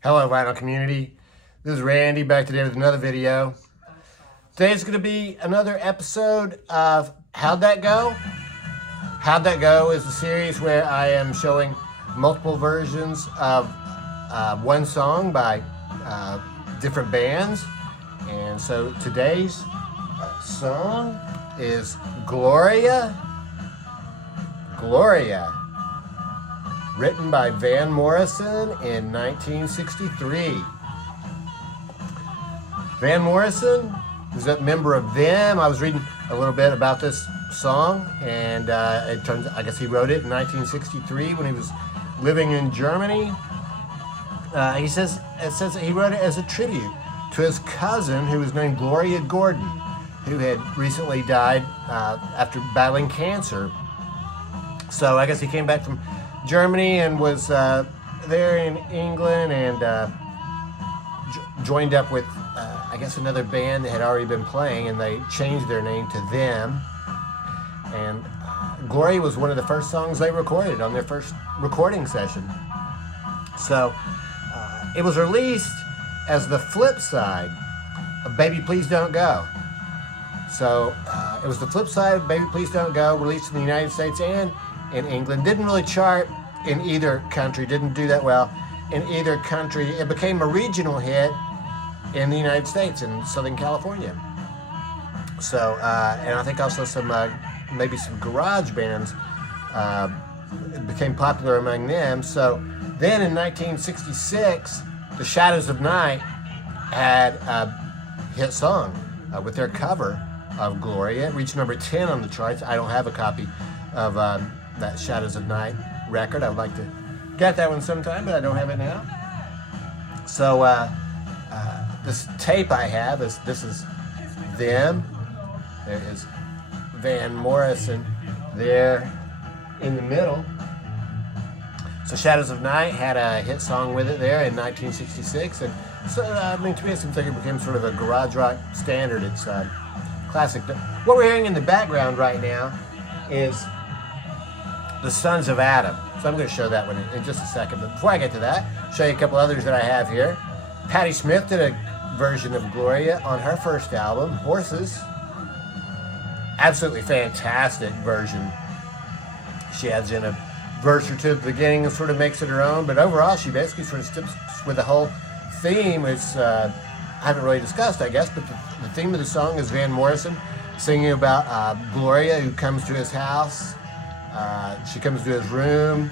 Hello, vinyl community. This is Randy back today with another video. Today's going to be another episode of How'd That Go? How'd That Go is a series where I am showing multiple versions of one song by different bands. And so today's song is Gloria. Gloria. Written by Van Morrison in 1963. Van Morrison is a member of Them. I was reading a little bit about this song, and it turns, I guess he wrote it in 1963 when he was living in Germany. It says that he wrote it as a tribute to his cousin, who was named Gloria Gordon, who had recently died after battling cancer. So I guess he came back from Germany and was there in England and joined up with, I guess, another band that had already been playing, and they changed their name to Them. And Gloria was one of the first songs they recorded on their first recording session. So it was released as the flip side of Baby Please Don't Go. So it was the flip side of Baby Please Don't Go, released in the United States and in England. Didn't really chart in either country, didn't do that well in either country. It became a regional hit in the United States, in Southern California. So, and I think also some, maybe some garage bands became popular among them. So then in 1966, the Shadows of Night had a hit song with their cover of Gloria. It reached number 10 on the charts. I don't have a copy of that Shadows of Night record. I would like to get that one sometime, but I don't have it now. So this tape I have is Them. There is Van Morrison there in the middle. So Shadows of Night had a hit song with it there in 1966, and so to me it seems like it became sort of a garage rock standard. It's classic. What we're hearing in the background right now is the Sons of Adam. So I'm going to show that one in just a second. But before I get to that, show you a couple others that I have here. Patti Smith did a version of Gloria on her first album, Horses. Absolutely fantastic version. She adds in a verse or two at the beginning and sort of makes it her own. But overall, she basically sort of sticks with the whole theme. It's I haven't really discussed, I guess, but the theme of the song is Van Morrison singing about Gloria, who comes to his house. She comes to his room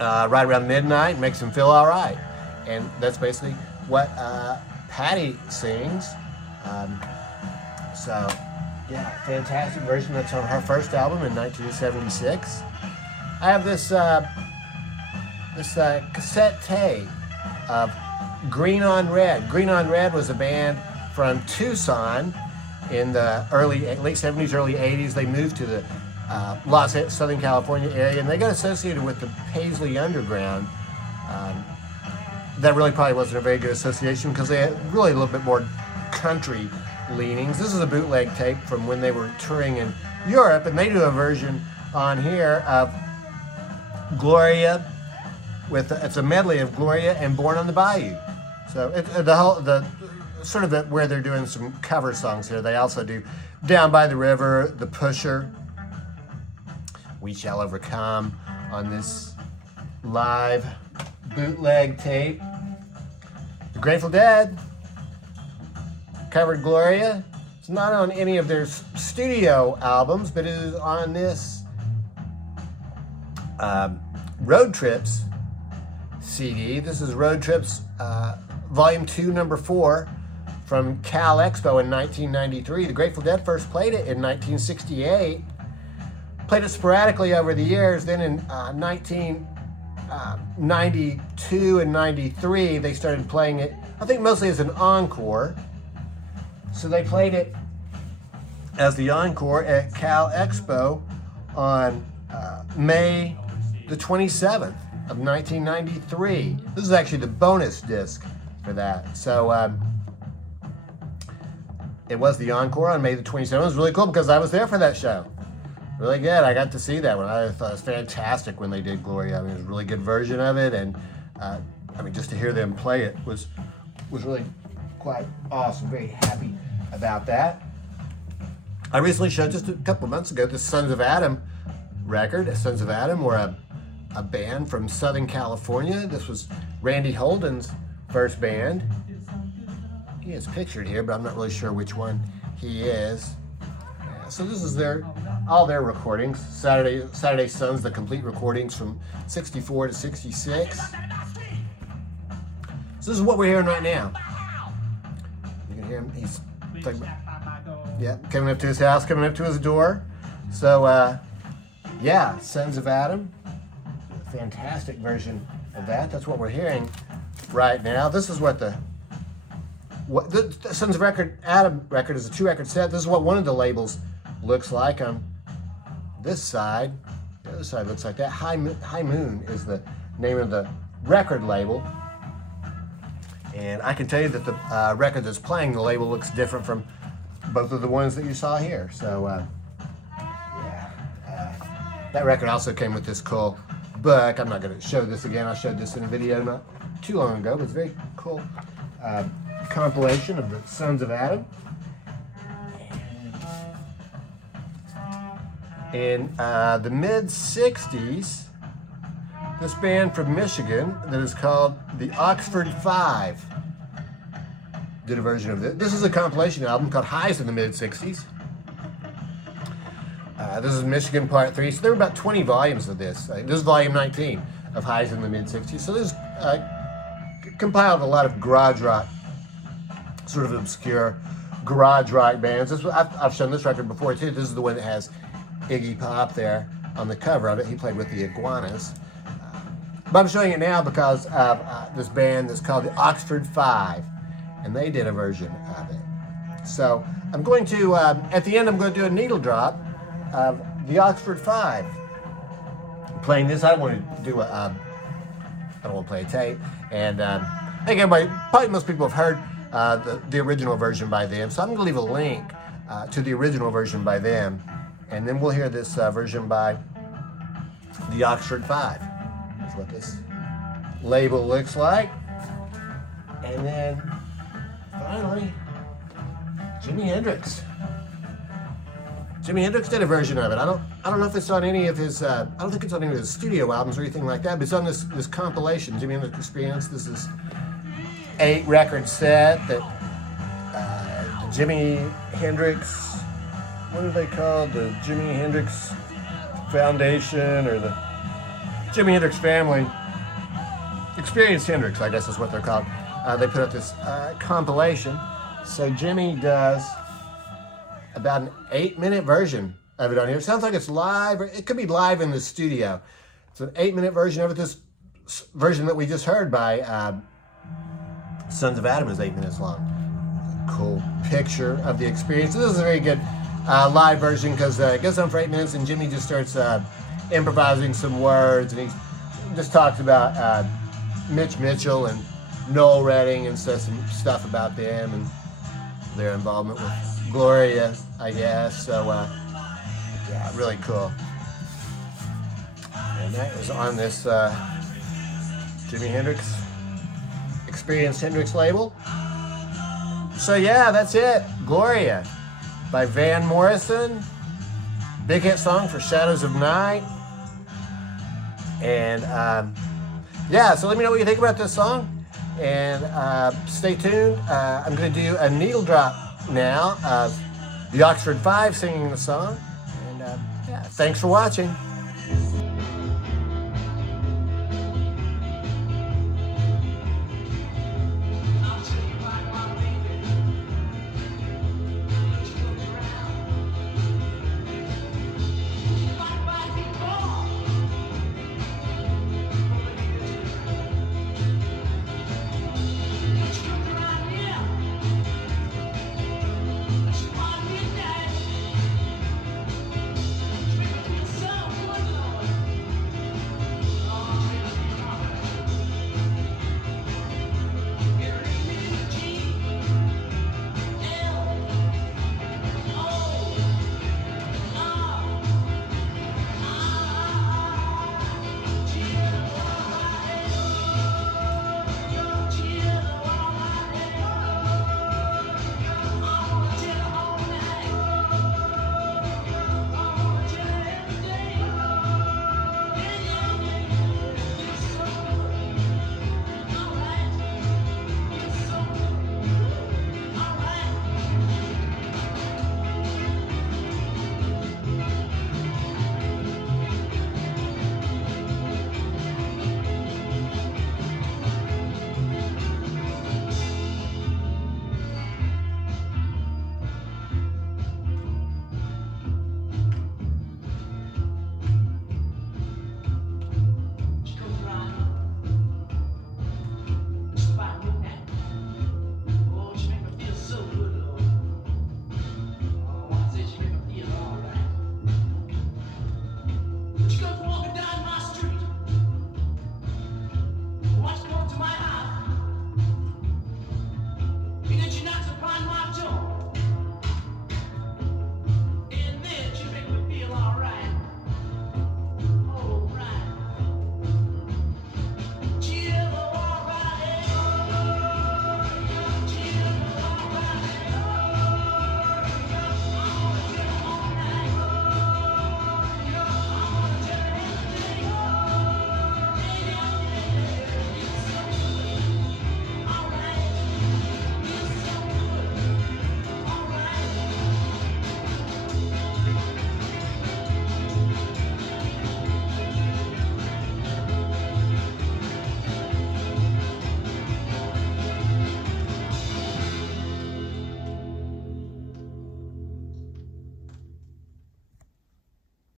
right around midnight and makes him feel all right. And that's basically what Patti sings. So, yeah, fantastic version. That's on her first album in 1976. I have this cassette tape of Green on Red. Green on Red was a band from Tucson in the late 70s, early 80s. They moved to the Southern California area, and they got associated with the Paisley Underground. That really probably wasn't a very good association because they had really a little bit more country leanings. This is a bootleg tape from when they were touring in Europe, and they do a version on here of Gloria it's a medley of Gloria and Born on the Bayou. So where they're doing some cover songs here. They also do Down by the River, The Pusher, We Shall Overcome on this live bootleg tape. The Grateful Dead covered Gloria. It's not on any of their studio albums, but it is on this Road Trips CD. This is Road Trips Volume 2, Number 4 from Cal Expo in 1993. The Grateful Dead first played it in 1968. Played it sporadically over the years. Then in 1992 and 93, they started playing it, I think mostly as an encore. So they played it as the encore at Cal Expo on May the 27th of 1993. This is actually the bonus disc for that. So it was the encore on May the 27th. It was really cool because I was there for that show. Really good. I got to see that one. I thought it was fantastic when they did Gloria. I mean, it was a really good version of it, and I mean, just to hear them play it was really quite awesome. Very happy about that. I recently showed just a couple of months ago the Sons of Adam record. Sons of Adam were a band from Southern California. This was Randy Holden's first band. He is pictured here, but I'm not really sure which one he is. So this is all their recordings. Saturday Sons, the complete recordings from 64 to 66. So this is what we're hearing right now. You can hear him. He's talking about, coming up to his house, coming up to his door. So yeah, Sons of Adam. Fantastic version of that. That's what we're hearing right now. This is what the Sons of Adam record is a 2-record set. This is what one of the labels looks like on this side. The other side looks like that. High Moon is the name of the record label. And I can tell you that the record that's playing the label looks different from both of the ones that you saw here. So that record also came with this cool book. I'm not going to show this again. I showed this in a video not too long ago, but it's very cool compilation of the Sons of Adam. In the mid-60s, this band from Michigan that is called the Oxford Five did a version of this. This is a compilation album called Highs in the Mid-60s. This is Michigan Part 3. So there were about 20 volumes of this. This is Volume 19 of Highs in the Mid-60s. So this compiled a lot of garage rock, sort of obscure garage rock bands. I've shown this record before too. This is the one that has Iggy Pop there on the cover of it. He played with the Iguanas. But I'm showing it now because of this band that's called the Oxford Five, and they did a version of it. So I'm going to, at the end, I'm going to do a needle drop of the Oxford Five. Playing this, I don't want to do I don't want to play a tape. And I think probably most people have heard the original version by them. So I'm going to leave a link to the original version by them. And then we'll hear this version by the Oxford Five. That's what this label looks like. And then finally, Jimi Hendrix. Jimi Hendrix did a version of it. I don't know if it's on any of his. I don't think it's on any of his studio albums or anything like that. But it's on this compilation, Jimi Hendrix Experience. This is 8-record set that Jimi Hendrix. What are they called? The Jimi Hendrix Foundation or the Jimi Hendrix Family. Experience Hendrix, I guess is what they're called. They put up this compilation. So Jimi does about an 8-minute version of it on here. It sounds like it's live, or it could be live in the studio. It's an 8-minute version of it. This version that we just heard by Sons of Adam is 8 minutes long. Cool picture of the experience. This is a very good live version because it goes on for 8 minutes and Jimi just starts improvising some words, and he just talks about Mitch Mitchell and Noel Redding and says some stuff about them and their involvement with Gloria, I guess. So yeah, really cool. And that is on this Jimi Hendrix Experience Hendrix label. So yeah, that's it. Gloria by Van Morrison. Big hit song for Shadows of Night. And yeah, so let me know what you think about this song. And stay tuned. I'm going to do a needle drop now of the Oxford Five singing the song. And yeah, thanks for watching.